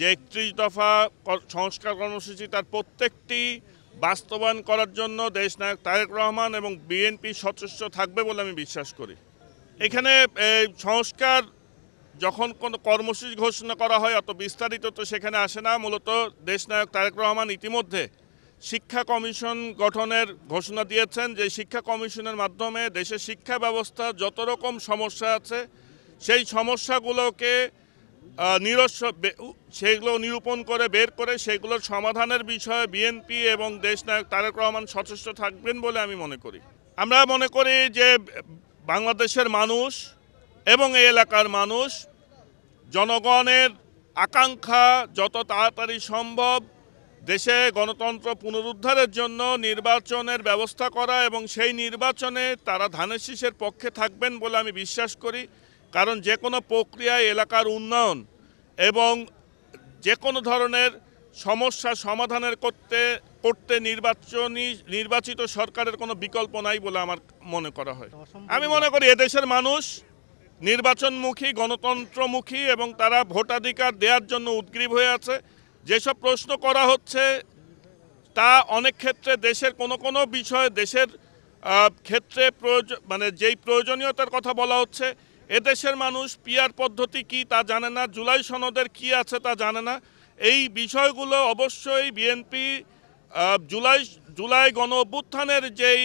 যে ৩১ দফা সংস্কার কর্মসূচি তার প্রত্যেকটি বাস্তবায়ন করার জন্য দেশনায়ক তারেক রহমান এবং বিএনপি সচেষ্ট থাকবে বলে আমি বিশ্বাস করি। এখানে সংস্কার যখন কোনো কর্মসূচি ঘোষণা করা হয় অত বিস্তারিত তো সেখানে আসে না। মূলত দেশনায়ক তারেক রহমান ইতিমধ্যে শিক্ষা কমিশন গঠনের ঘোষণা দিয়েছেন, যে শিক্ষা কমিশনের মাধ্যমে দেশের শিক্ষা ব্যবস্থা যত রকম সমস্যা আছে সেই সমস্যাগুলোকে সেগুলো নিরূপণ করে বের করে সেগুলোর সমাধানের বিষয়ে বিএনপি এবং দেশনায়ক তারেক রহমান সচেষ্ট থাকবেন বলে আমি মনে করি। আমরা মনে করি যে বাংলাদেশের মানুষ এবং এই এলাকার মানুষ জনগণের আকাঙ্ক্ষা যত তাড়াতাড়ি সম্ভব দেশে গণতন্ত্র পুনরুদ্ধারের জন্য নির্বাচনের ব্যবস্থা করা এবং সেই নির্বাচনে তারা ধানের শীষের পক্ষে থাকবেন বলে আমি বিশ্বাস করি। কারণ যে কোনো প্রক্রিয়ায় এলাকার উন্নয়ন এবং যে কোনো ধরনের সমস্যা সমাধানের করতে নির্বাচিত সরকারের কোনো বিকল্প নাই বলে আমার মনে করা হয়। আমি মনে করি এদেশের মানুষ নির্বাচনমুখী, গণতন্ত্রমুখী এবং তারা ভোটাধিকার দেওয়ার জন্য উদ্গ্রীব হয়ে আছে। যেসব প্রশ্ন করা হচ্ছে তা অনেক ক্ষেত্রে দেশের কোনো বিষয় দেশের ক্ষেত্রে যেই প্রয়োজনীয়তার কথা বলা হচ্ছে, এদেশের মানুষ পিআর পদ্ধতি কি তা জানে না, জুলাই সনদের কি আছে তা জানে না। এই বিষয়গুলো অবশ্যই বিএনপি জুলাই গণ অভ্যুত্থানের যেই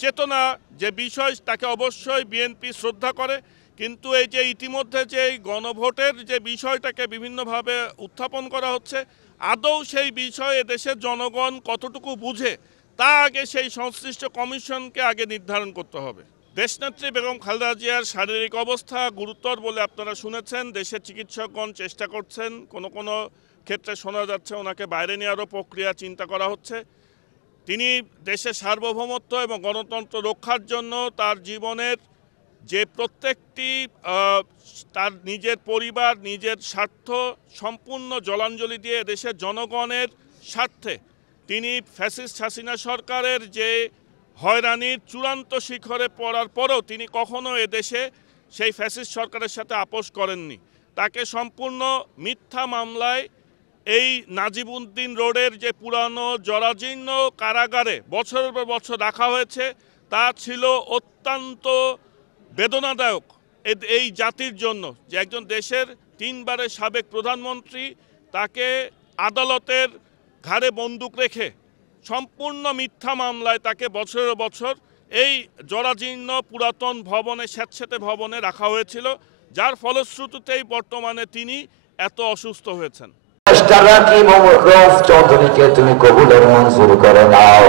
চেতনা, যে বিষয় তাকে অবশ্যই বিএনপি শ্রদ্ধা করে। কিন্তু এই যে ইতিমধ্যে যে গণভোটের যে বিষয়টাকে বিভিন্নভাবে উত্থাপন করা হচ্ছে, আদৌ সেই বিষয়ে দেশের জনগণ কতটুকু বুঝে তা আগে সেই সংশ্লিষ্ট কমিশনকে আগে নির্ধারণ করতে হবে। দেশনেত্রী বেগম খালেদা জিয়ার শারীরিক অবস্থা গুরুতর বলে আপনারা শুনেছেন। দেশের চিকিৎসকগণ চেষ্টা করছেন, কোনো ক্ষেত্রে শোনা যাচ্ছে ওনাকে বাইরে নেওয়ারও প্রক্রিয়া চিন্তা করা হচ্ছে। তিনি দেশের সার্বভৌমত্ব এবং গণতন্ত্র রক্ষার জন্য তার জীবনের যে প্রত্যেকটি তার নিজের পরিবার, নিজের স্বার্থ সম্পূর্ণ জলাঞ্জলি দিয়ে দেশের জনগণের স্বার্থে তিনি ফ্যাসিস্ট হাসিনা সরকারের যে হয়রানির চূড়ান্ত শিখরে পড়ার পরও তিনি কখনো এদেশে সেই ফ্যাসিস্ট সরকারের সাথে আপোষ করেননি। তাকে সম্পূর্ণ মিথ্যা মামলায় এই নাজিবউদ্দিন রোডের যে পুরানো জরাজীর্ণ কারাগারে বছরের পর বছর রাখা হয়েছে, তা ছিল অত্যন্ত বেদনাদায়ক এই জাতির জন্য। যে একজন দেশের 3 বারের সাবেক প্রধানমন্ত্রী, তাকে আদালতের ঘাড়ে বন্দুক রেখে সম্পূর্ণ মিথ্যা মামলায় তাকে বছরের বছর এই জরাজীর্ণ পুরাতন ভবনে, স্যাঁতসেঁতে ভবনে রাখা হয়েছিল, যার ফলশ্রুতিতেই বর্তমানে তিনি এত অসুস্থ হয়েছেন। চৌধুরীকে তুমি কবুলের মঞ্জুর করে নাও।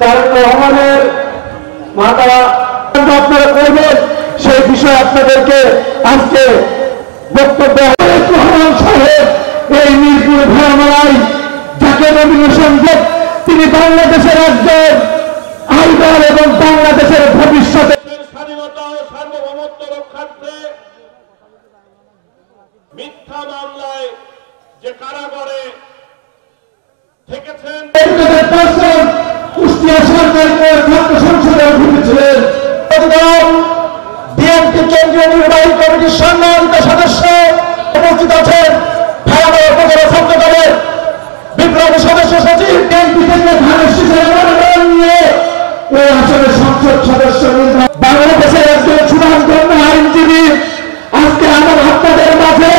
তার রহমানের মাতা আপনারা করবেন সেই বিষয়ে আপনাদেরকে আজকে বক্তব্য। রহমান সাহেব এই মিরপুর ভ্রমণায় যাকে নমিনেশন দেন, তিনি বাংলাদেশের একজন আইডল এবং বাংলাদেশের ভবিষ্যতে স্বাধীনতা ও সার্বভৌমত্ব রক্ষার্থে মিথ্যা মামলায় যে কারাগারে থেকেছেন, কুষ্টিয়া সরকারের ছাত্র সংসদে ঘটেছিলেন। বিএনপি কেন্দ্রীয় নির্বাহী কমিটির সম্মানিত সদস্য উপস্থিত আছেন, ভারতের উপজেলা ছাত্র দলের বিপ্লবী সদস্য সচিব, বিএনপি থেকে ধানের শীষের মনোনয়ন নিয়ে এই আসলে সংসদ সদস্য বাংলাদেশের একজন সুনামধন্য আইনজীবী আজকে আমার আপনাদের মাঝে।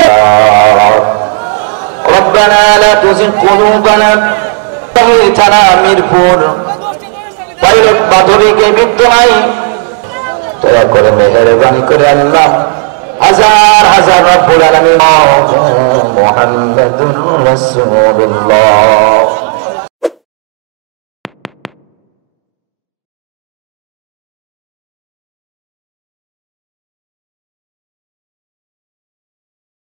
ربنا لا تزغ قلوبنا থানা মিরপুর পাইলট বাদুরীকে বিদ্যমাই দয়া করে মেহেরবানি করে আল্লাহ হাজার হাজার রব্বুল আলামিন মুহাম্মাদুর রাসূলুল্লাহ